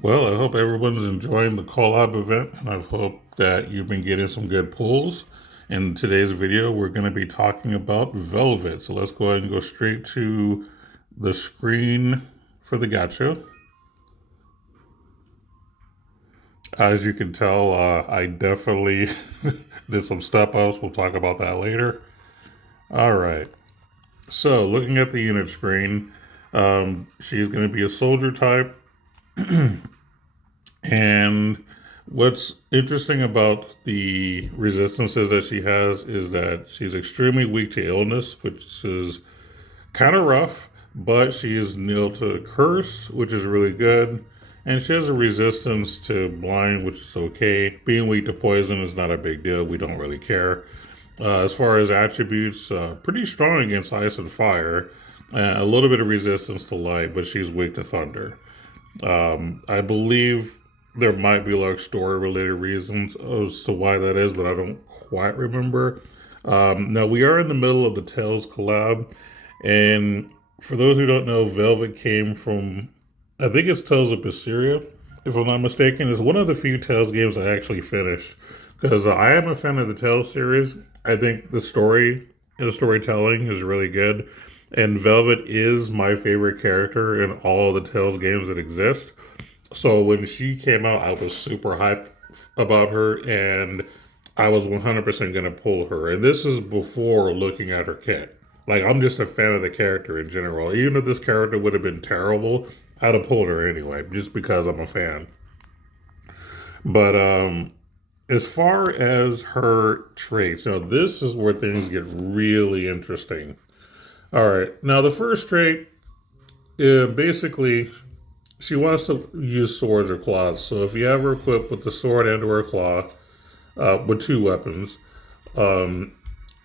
Well, I hope everyone's enjoying the collab event, and I hope that you've been getting some good pulls. In today's video, we're going to be talking about Velvet. So let's go ahead and go straight to the screen for the gacha. As you can tell, I definitely did some step ups. We'll talk about that later. All right. So, looking at the unit screen, she's going to be a soldier type. And what's interesting about the resistances that she has is that she's extremely weak to illness, which is kind of rough, but she is nil to curse, which is really good. And she has a resistance to blind, which is okay. Being weak to poison is not a big deal. We don't really care. As far as attributes, pretty strong against ice and fire. A little bit of resistance to light, but she's weak to thunder. I believe there might be like story related reasons as to why that is, but I don't quite remember. Now we are in the middle of the Tales collab, and for those who don't know, Velvet came from, I think it's Tales of Berseria, if I'm not mistaken. It's one of the few Tales games I actually finished because I am a fan of the Tales series. I think the story and the storytelling is really good, and Velvet is my favorite character in all of the Tales games that exist. So when she came out, I was super hyped about her, and I was 100% going to pull her. And this is before looking at her kit. Like, I'm just a fan of the character in general. Even if this character would have been terrible, I'd have pulled her anyway, just because I'm a fan. But as far as her traits, now this is where things get really interesting. All right, now the first trait, basically, she wants to use swords or claws. So if you ever equip with the sword and or a claw, with two weapons, um,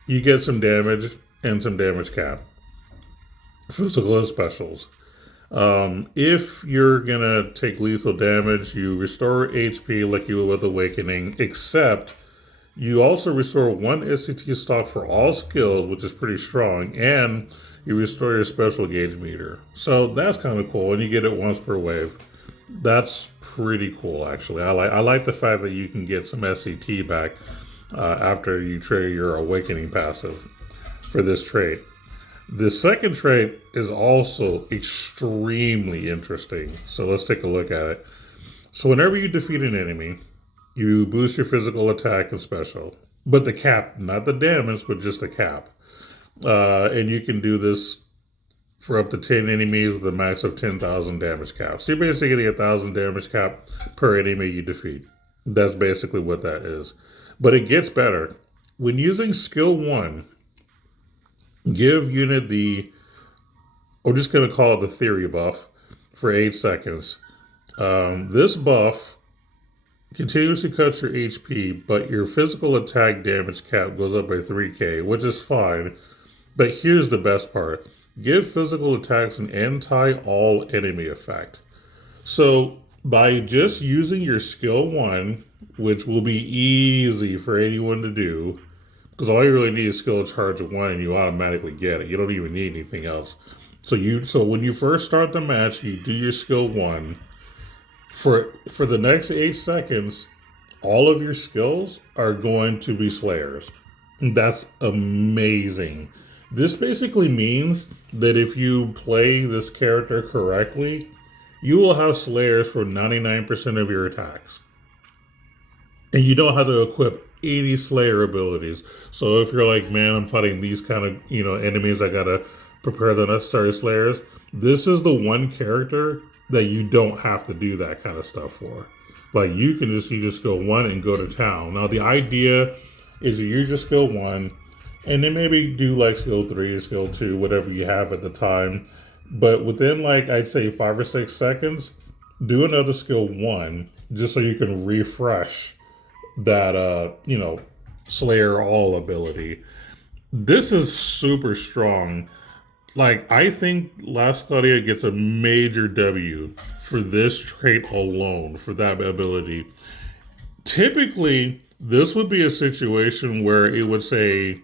you get some damage and some damage cap, physical and specials. If you're gonna take lethal damage, you restore HP like you would with Awakening, except you also restore one SCT stock for all skills, which is pretty strong, and you restore your special gauge meter. So that's kind of cool, and you get it once per wave. That's pretty cool, actually. I like the fact that you can get some SCT back after you trigger your Awakening passive for this trait. The second trait is also extremely interesting. So let's take a look at it. So whenever you defeat an enemy, you boost your physical attack and special. But the cap, not the damage, but just the cap. And you can do this for up to 10 enemies with a max of 10,000 damage cap. So you're basically getting 1,000 damage cap per enemy you defeat. That's basically what that is. But it gets better. When using skill 1, give unit the, I'm just going to call it the theory buff for 8 seconds. This buff continuously cuts your HP, but your physical attack damage cap goes up by 3k, which is fine. But here's the best part. Give physical attacks an anti-all enemy effect. So by just using your skill 1, which will be easy for anyone to do, because all you really need is skill charge 1 and you automatically get it. You don't even need anything else. So when you first start the match, you do your skill 1. For the next 8 seconds, all of your skills are going to be slayers. That's amazing. This basically means that if you play this character correctly, you will have slayers for 99% of your attacks. And you don't have to equip any slayer abilities. So if you're like, man, I'm fighting these kind of, enemies, I gotta prepare the necessary slayers. This is the one character that you don't have to do that kind of stuff for. Like you just go 1 and go to town. Now the idea is you use your skill 1 and then maybe do like skill 3, skill 2, whatever you have at the time. But within like I'd say 5 or 6 seconds, do another skill 1 just so you can refresh that Slayer All ability. This is super strong. Like, I think Last Cloudia gets a major W for this trait alone, for that ability. Typically, this would be a situation where it would say,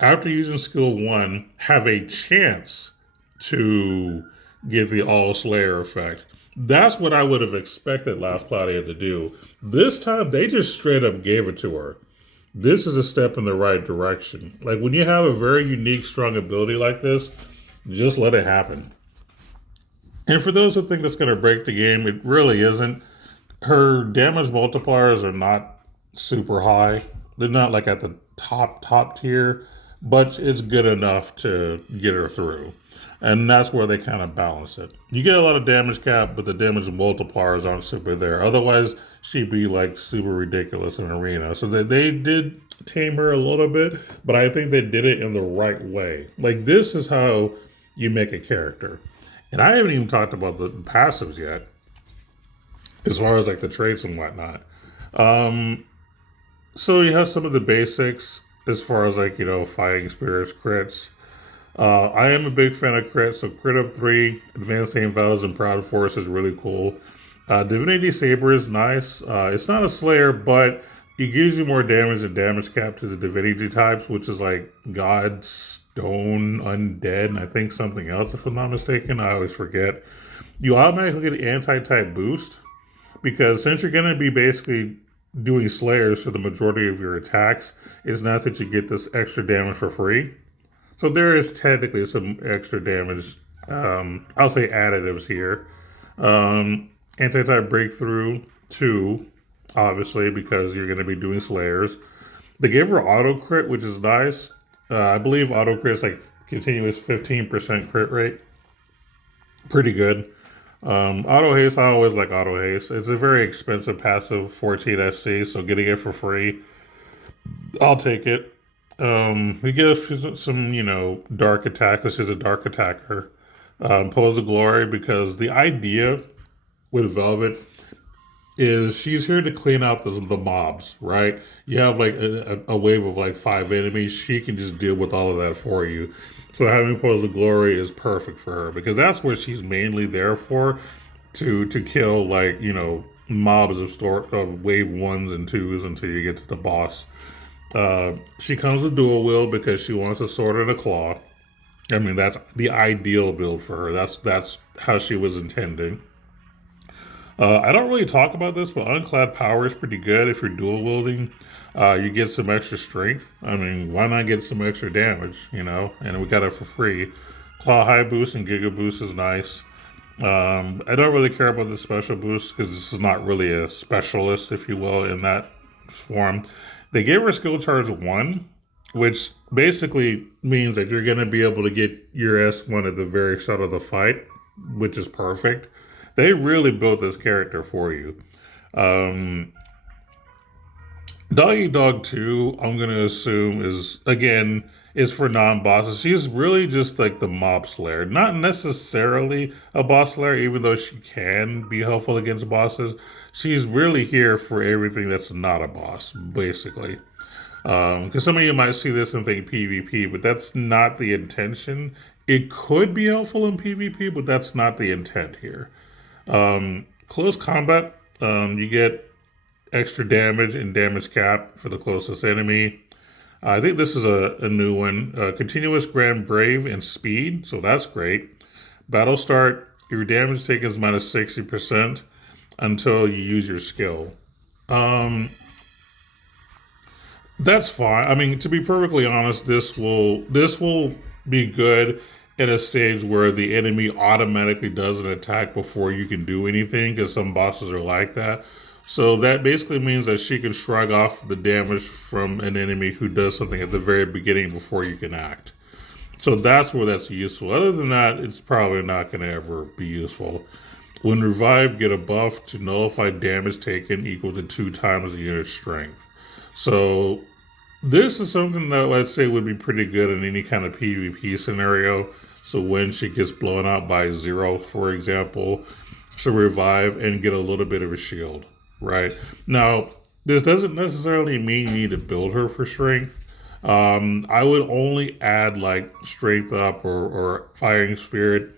after using skill 1, have a chance to get the All Slayer effect. That's what I would have expected last Claudia to do. This time, they just straight up gave it to her. This is a step in the right direction. Like when you have a very unique, strong ability like this, just let it happen. And for those who think that's going to break the game, it really isn't. Her damage multipliers are not super high. They're not like at the top tier, but it's good enough to get her through. And that's where they kind of balance it. You get a lot of damage cap, but the damage multipliers aren't super there. Otherwise, she'd be like super ridiculous in arena. So they did tame her a little bit, but I think they did it in the right way. Like this is how you make a character. And I haven't even talked about the passives yet, as far as like the traits and whatnot. Um, so you have some of the basics as far as like, fighting spirits, crits. I am a big fan of crit, so crit up 3, advanced aim values and proud force is really cool. Divinity Saber is nice. It's not a slayer, but it gives you more damage and damage cap to the divinity types, which is like God, Stone, Undead, and I think something else if I'm not mistaken. I always forget. You automatically get an anti-type boost because since you're going to be basically doing slayers for the majority of your attacks, it's not that you get this extra damage for free. So there is technically some extra damage. I'll say additives here. Anti-type breakthrough 2, obviously, because you're going to be doing slayers. They gave her auto crit, which is nice. I believe auto crit is like continuous 15% crit rate. Pretty good. Auto haste, I always like auto haste. It's a very expensive passive, 14 SC, so getting it for free, I'll take it. He gives some, dark attack. This is a dark attacker. Pose of Glory, because the idea with Velvet is she's here to clean out the mobs, right? You have like a wave of like 5 enemies. She can just deal with all of that for you. So having Pose of Glory is perfect for her because that's what she's mainly there for, to kill like, mobs of wave 1s and 2s until you get to the boss. She comes with dual wield because she wants a sword and a claw. I mean, that's the ideal build for her. That's how she was intending. I don't really talk about this, but Unclad Power is pretty good if you're dual wielding. You get some extra strength. I mean, why not get some extra damage, And we got it for free. Claw High Boost and Giga Boost is nice. I don't really care about the special boost because this is not really a specialist, if you will, in that form. They gave her skill charge 1, which basically means that you're going to be able to get your S1 at the very start of the fight, which is perfect. They really built this character for you. Doggy Dog 2, I'm going to assume is for non-bosses. She's really just like the mob slayer. Not necessarily a boss slayer, even though she can be helpful against bosses. She's really here for everything that's not a boss, basically. Because some of you might see this and think PvP, but that's not the intention. It could be helpful in PvP, but that's not the intent here. Close combat, you get extra damage and damage cap for the closest enemy. I think this is a new one. Continuous Grand Brave and Speed, so that's great. Battle start, your damage taken is minus 60% until you use your skill. That's fine. I mean, to be perfectly honest, this will be good at a stage where the enemy automatically does an attack before you can do anything, because some bosses are like that. So that basically means that she can shrug off the damage from an enemy who does something at the very beginning before you can act. So that's where that's useful. Other than that, it's probably not going to ever be useful. When revived, get a buff to nullify damage taken equal to 2 times the unit's strength. So this is something that I'd say would be pretty good in any kind of PvP scenario. So when she gets blown out by 0, for example, she'll revive and get a little bit of a shield, right? Now, this doesn't necessarily mean you need to build her for strength. I would only add like strength up or firing spirit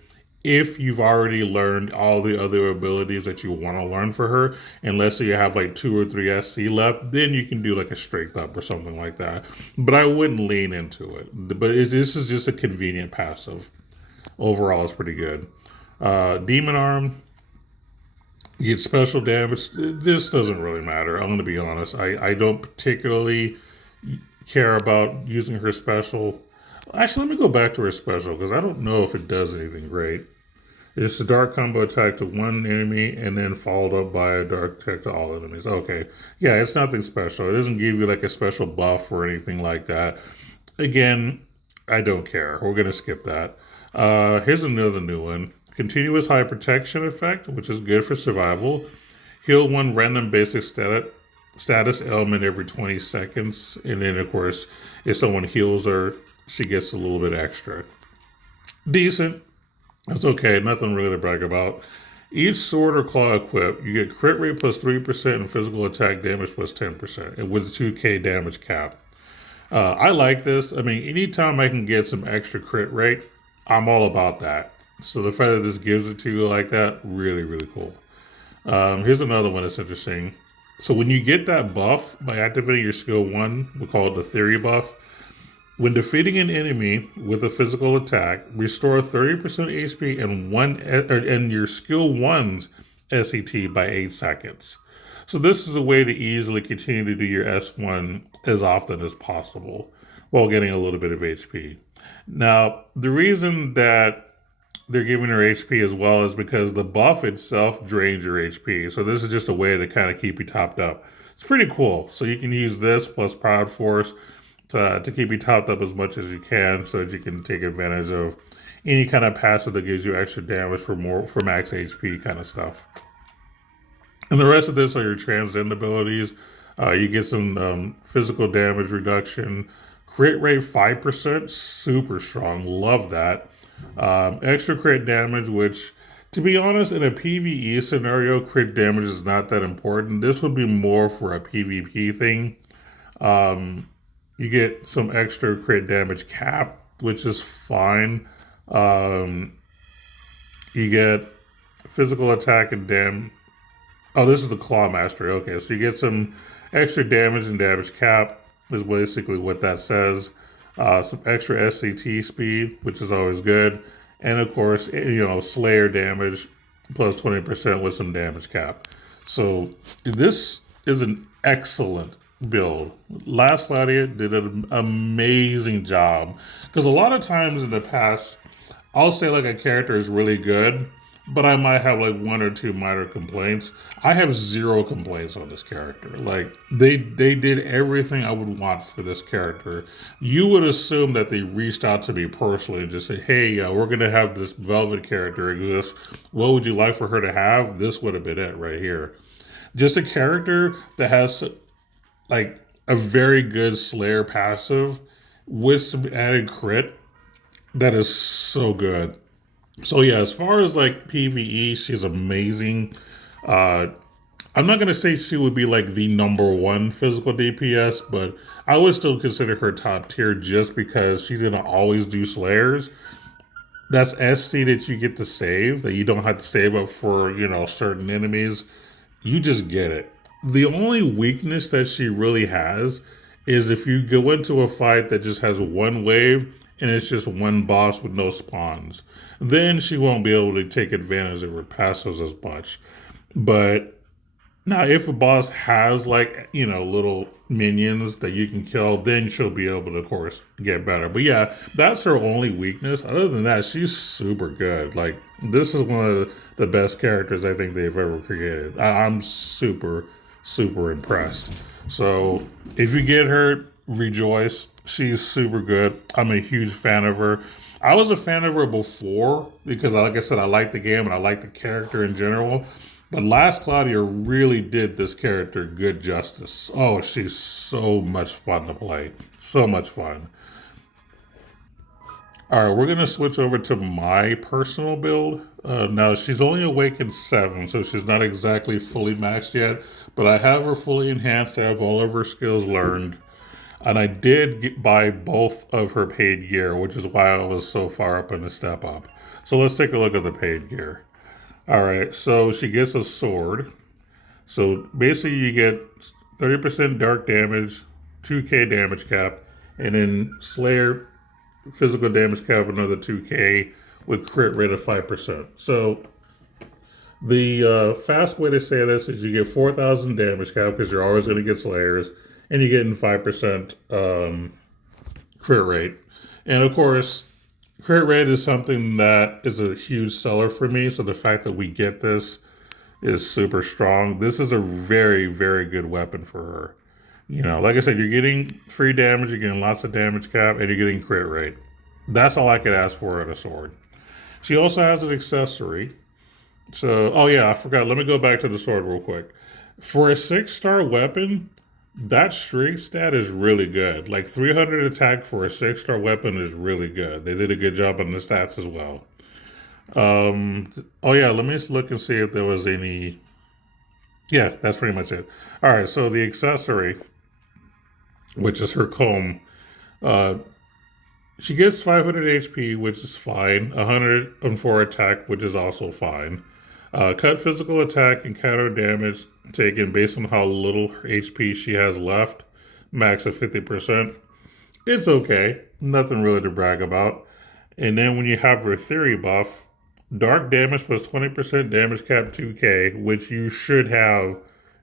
if you've already learned all the other abilities that you want to learn for her. And let's say you have like 2 or 3 SC left, then you can do like a strength up or something like that. But I wouldn't lean into it. But this is just a convenient passive. Overall, it's pretty good. Demon Arm. You get special damage. This doesn't really matter. I'm going to be honest. I don't particularly care about using her special. Actually, let me go back to her special because I don't know if it does anything great. It's a dark combo attack to one enemy and then followed up by a dark attack to all enemies. Okay. Yeah, it's nothing special. It doesn't give you like a special buff or anything like that. Again, I don't care. We're going to skip that. Here's another new one. Continuous high protection effect, which is good for survival. Heal one random basic status element every 20 seconds. And then, of course, if someone heals her, she gets a little bit extra. Decent. That's okay. Nothing really to brag about. Each sword or claw equipped, you get crit rate plus 3% and physical attack damage plus 10%, and with a 2k damage cap. I like this. I mean, anytime I can get some extra crit rate, I'm all about that. So the fact that this gives it to you like that, really, really cool. Here's another one that's interesting. So when you get that buff by activating your skill 1, we call it the theory buff. When defeating an enemy with a physical attack, restore 30% HP and your skill 1's SET by 8 seconds. So this is a way to easily continue to do your S1 as often as possible while getting a little bit of HP. Now, the reason that they're giving her HP as well is because the buff itself drains your HP. So this is just a way to kind of keep you topped up. It's pretty cool. So you can use this plus Proud Force to keep you topped up as much as you can so that you can take advantage of any kind of passive that gives you extra damage for max HP kind of stuff. And the rest of this are your transcend abilities. You get some physical damage reduction. Crit rate 5%, super strong. Love that. Extra crit damage, which, to be honest, in a PvE scenario, crit damage is not that important. This would be more for a PvP thing. You get some extra crit damage cap, which is fine. You get physical attack and damage. Oh, this is the Claw Mastery. Okay, so you get some extra damage and damage cap, is basically what that says. Some extra SCT speed, which is always good. And of course, Slayer damage plus 20% with some damage cap. So this is an excellent build. Last Cloudia did an amazing job. Because a lot of times in the past, I'll say like a character is really good, but I might have like one or two minor complaints. I have zero complaints on this character. Like they did everything I would want for this character. You would assume that they reached out to me personally and just say, "Hey, we're gonna have this Velvet character exist. What would you like for her to have?" This would have been it right here. Just a character that has like a very good Slayer passive with some added crit. That is so good. So yeah, as far as like PVE, she's amazing. Uh, I'm not gonna say she would be like the number one physical DPS, but I would still consider her top tier just because she's gonna always do Slayers. That's SC that you get to save, that you don't have to save up for, certain enemies. You just get it. The only weakness that she really has is if you go into a fight that just has one wave and it's just one boss with no spawns, then she won't be able to take advantage of her passives as much. But now, if a boss has little minions that you can kill, then she'll be able to, of course, get better. But yeah, that's her only weakness. Other than that, she's super good. Like, this is one of the best characters I think they've ever created. I'm super, super impressed. So if you get her, rejoice. She's super good. I'm a huge fan of her. I was a fan of her before because, like I said, I like the game and I like the character in general. But Last Claudia really did this character good justice. Oh, she's so much fun to play. So much fun. All right, we're going to switch over to my personal build. Now, she's only awakened 7, so she's not exactly fully maxed yet. But I have her fully enhanced. I have all of her skills learned. And I did buy both of her paid gear, which is why I was so far up in the step up. So let's take a look at the paid gear. All right, so she gets a sword. So basically, you get 30% dark damage, 2k damage cap, and then Slayer physical damage cap another 2k with crit rate of 5%. So The fast way to say this is you get 4,000 damage cap because you're always going to get slayers, and you're getting 5% crit rate. And of course, crit rate is something that is a huge seller for me. So the fact that we get this is super strong. This is a very, very good weapon for her. You know, like I said, you're getting free damage, you're getting lots of damage cap, and you're getting crit rate. That's all I could ask for in a sword. She also has an accessory. So, oh yeah, I forgot. Let me go back to the sword real quick. For a 6-star weapon, that streak stat is really good. Like 300 attack for a 6-star weapon is really good. They did a good job on the stats as well. Oh yeah, let me look and see if there was any. Yeah, that's pretty much it. All right, so the accessory, which is her comb, uh, she gets 500 HP, which is fine. 104 attack, which is also fine. Cut physical attack and counter damage taken based on how little HP she has left. Max of 50%. It's okay. Nothing really to brag about. And then when you have her theory buff, dark damage plus 20% damage cap 2k, which you should have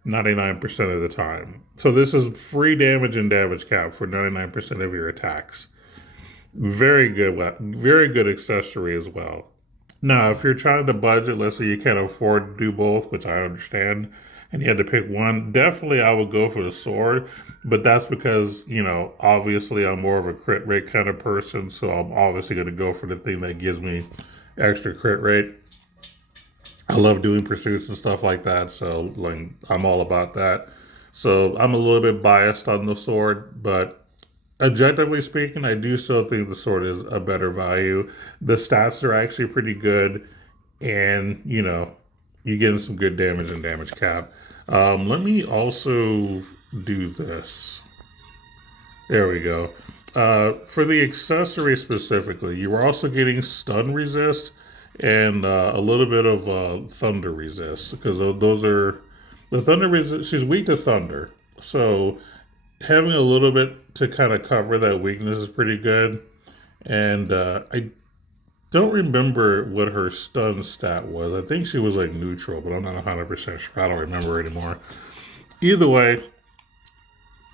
99% of the time. So this is free damage and damage cap for 99% of your attacks. Very good accessory as well. Now, if you're trying to budget, let's say you can't afford to do both, which I understand, and you had to pick one, definitely I would go for the sword. But that's because, you know, obviously I'm more of a crit rate kind of person, so I'm obviously going to go for the thing that gives me extra crit rate. I love doing pursuits and stuff like that, so like I'm all about that. So I'm a little bit biased on the sword, but objectively speaking, I do still think the sword is a better value. The stats are actually pretty good, and you know, you're getting some good damage and damage cap. Let me also do this. There we go. For the accessory specifically, you are also getting stun resist and a little bit of thunder resist because those are the thunder resist. She's weak to thunder, so having a little bit to kind of cover that weakness is pretty good. And I don't remember what her stun stat was. I think she was like neutral, but I'm not 100% sure. I don't remember anymore. Either way,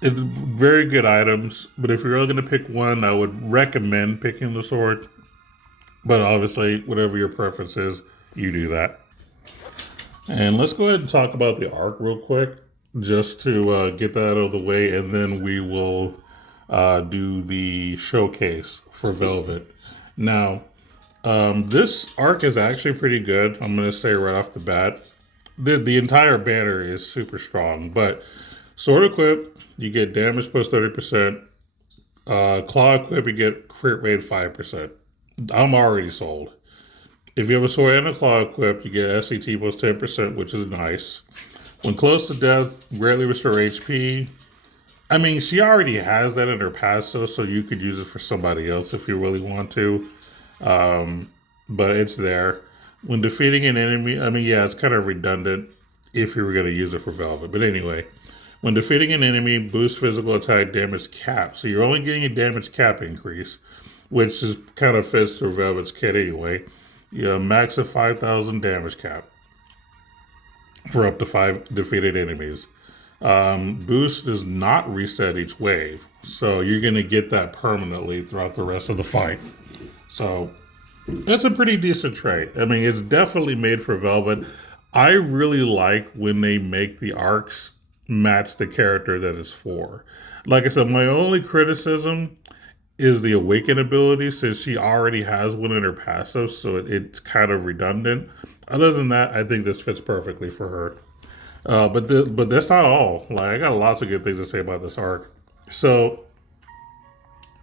it's very good items. But if you're only going to pick one, I would recommend picking the sword. But obviously, whatever your preference is, you do that. And let's go ahead and talk about the arc real quick, just to get that out of the way, and then we will do the showcase for Velvet. Now, this arc is actually pretty good. I'm going to say right off the bat. The entire banner is super strong, but sword equip, you get damage plus 30%. Claw equip, you get crit rate 5%. I'm already sold. If you have a sword and a claw equipped, you get SCT plus 10%, which is nice. When close to death, greatly restore HP. I mean, she already has that in her passive, so you could use it for somebody else if you really want to. But it's there. When defeating an enemy, I mean, yeah, it's kind of redundant if you were going to use it for Velvet. But anyway, when defeating an enemy, boost physical attack damage cap. So you're only getting a damage cap increase, which is kind of fits for Velvet's kit anyway. You have max of 5,000 damage cap for up to 5 defeated enemies. Boost does not reset each wave, so you're going to get that permanently throughout the rest of the fight. So it's a pretty decent trait. I mean, it's definitely made for Velvet. I really like when they make the arcs match the character that it's for. Like I said, my only criticism is the awaken ability, since she already has one in her passive, so it's kind of redundant. Other than that, I think this fits perfectly for her. But that's not all. Like, I got lots of good things to say about this arc. So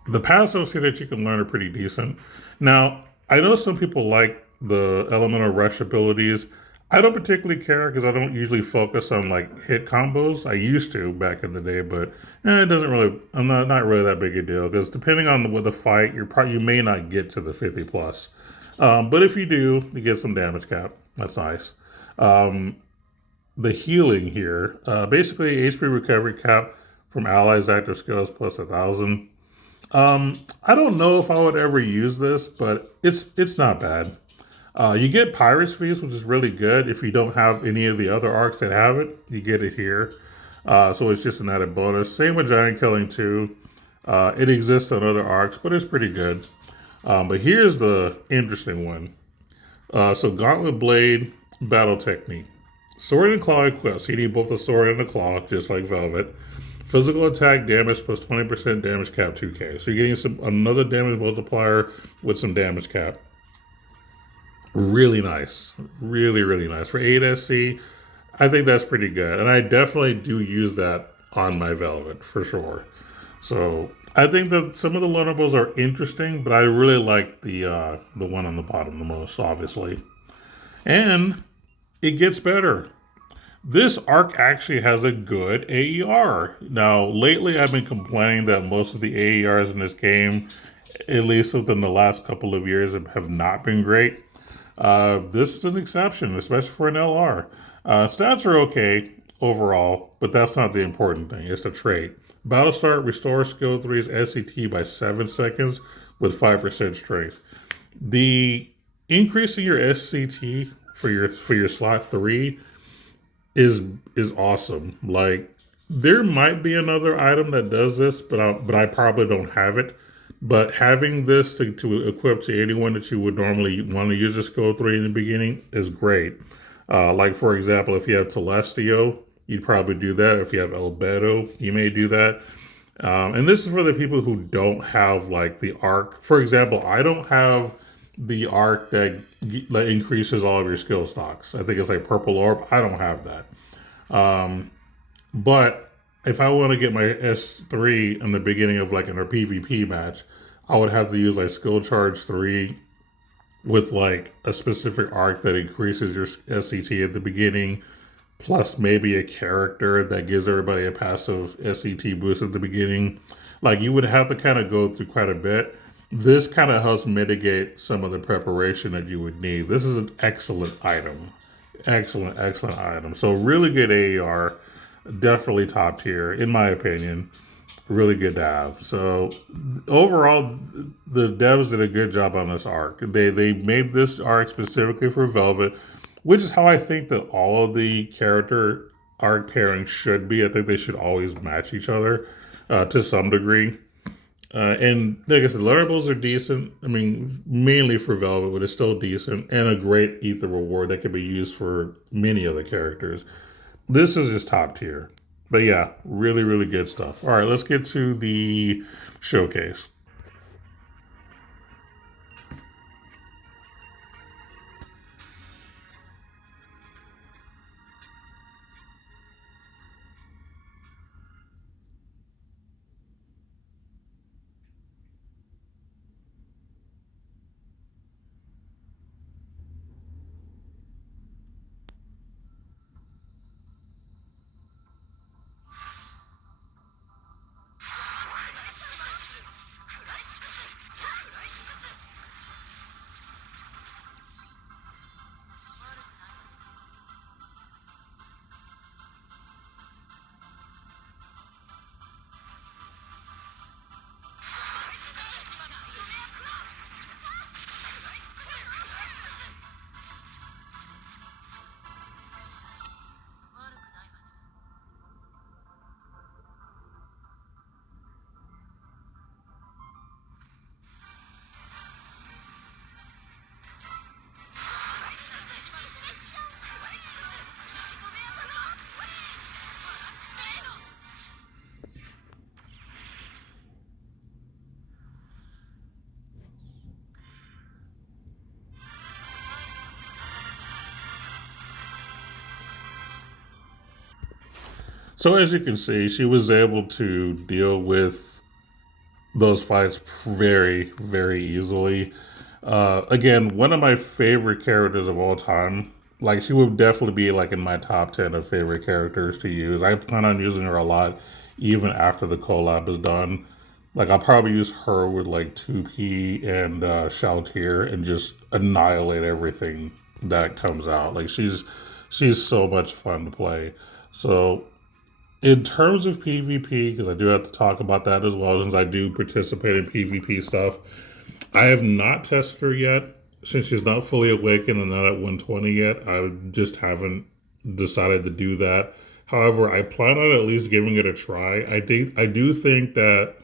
the passives here that you can learn are pretty decent. Now, I know some people like the elemental rush abilities. I don't particularly care because I don't usually focus on like hit combos. I used to back in the day, but it doesn't really. I'm not really that big a deal because depending on the fight, you may not get to the 50 plus. But if you do, you get some damage cap. That's nice. The healing here, basically HP recovery cap from allies active skills plus 1,000. I don't know if I would ever use this, but it's not bad. You get Pirate's Feast, which is really good. If you don't have any of the other arcs that have it, you get it here. So it's just an added bonus. Same with Giant Killing 2. It exists on other arcs, but it's pretty good. But here's the interesting one. So Gauntlet Blade Battle Technique. Sword and Claw equips. You need both the sword and the claw, just like Velvet. Physical attack damage plus 20% damage cap 2k. So you're getting another damage multiplier with some damage cap. Really nice. Really, really nice. For 8SC, I think that's pretty good. And I definitely do use that on my Velvet, for sure. So I think that some of the learnables are interesting, but I really like the one on the bottom the most, obviously. And it gets better. This arc actually has a good AER. Now, lately I've been complaining that most of the AERs in this game, at least within the last couple of years, have not been great. This is an exception, especially for an LR. Stats are okay overall, but that's not the important thing. It's the trait. Battle start restores skill 3's SCT by 7 seconds with 5% strength. The increase in your SCT for your slot 3 is awesome. Like, there might be another item that does this, but I probably don't have it. But having this to equip to anyone that you would normally want to use a skill 3 in the beginning is great. Like, for example, if you have Telestio, you'd probably do that. If you have Albedo, you may do that. And this is for the people who don't have, like, the arc. For example, I don't have the arc that increases all of your skill stocks. I think it's like Purple Orb. I don't have that. But if I want to get my S3 in the beginning of like in a PvP match, I would have to use like Skill Charge 3 with like a specific arc that increases your SCT at the beginning, plus maybe a character that gives everybody a passive SCT boost at the beginning. Like, you would have to kind of go through quite a bit. This kind of helps mitigate some of the preparation that you would need. This is an excellent item. Excellent, excellent item. So really good AER. Definitely top tier, in my opinion. Really good to have. So overall, the devs did a good job on this arc. They made this arc specifically for Velvet, which is how I think that all of the character arc pairings should be. I think they should always match each other to some degree. And like I said, learnables are decent. I mean, mainly for Velvet, but it's still decent. And a great ether reward that can be used for many other characters. This is just top tier. But yeah, really, really good stuff. All right, let's get to the showcase. So as you can see, she was able to deal with those fights very, very easily. Again, one of my favorite characters of all time. Like, she would definitely be like in my top 10 of favorite characters to use. I plan on using her a lot, even after the collab is done. Like, I'll probably use her with like 2P and Shoutier and just annihilate everything that comes out. Like, she's so much fun to play. So in terms of PvP, because I do have to talk about that as well, since I do participate in PvP stuff, I have not tested her yet. since she's not fully awakened and not at 120 yet, I just haven't decided to do that. However, I plan on at least giving it a try. I do think that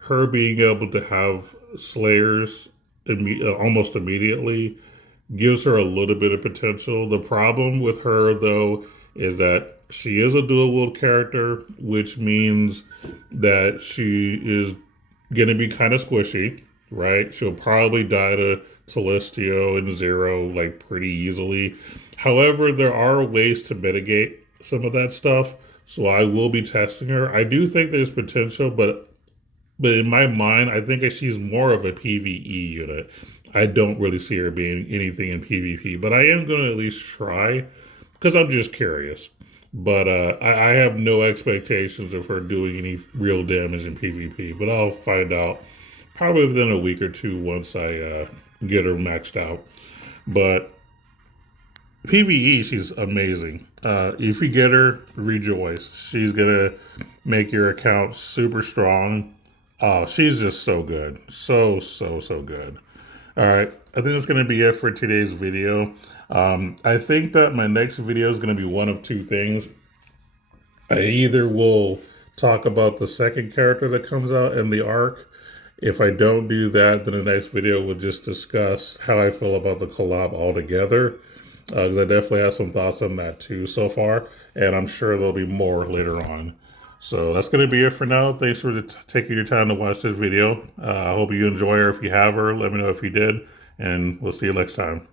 her being able to have Slayers almost immediately gives her a little bit of potential. The problem with her, though, is that she is a dual wield character, which means that she is going to be kind of squishy, right? She'll probably die to Celestio and Zero like pretty easily. However, there are ways to mitigate some of that stuff, so I will be testing her. I do think there's potential, but in my mind, I think that she's more of a PvE unit. I don't really see her being anything in PvP, but I am going to at least try because I'm just curious. But I have no expectations of her doing any real damage in PvP, but I'll find out probably within a week or two once I get her maxed out. But PvE, she's amazing. If you get her, rejoice. She's gonna make your account super strong. Oh, she's just so good. So good. All right. I think that's gonna be it for today's video. I think that my next video is gonna be one of two things. I either will talk about the second character that comes out in the arc. If I don't do that, then the next video will just discuss how I feel about the collab altogether. Because I definitely have some thoughts on that too so far, and I'm sure there'll be more later on. So that's going to be it for now. Thanks for taking your time to watch this video. I hope you enjoy her. If you have her, let me know if you did, and we'll see you next time.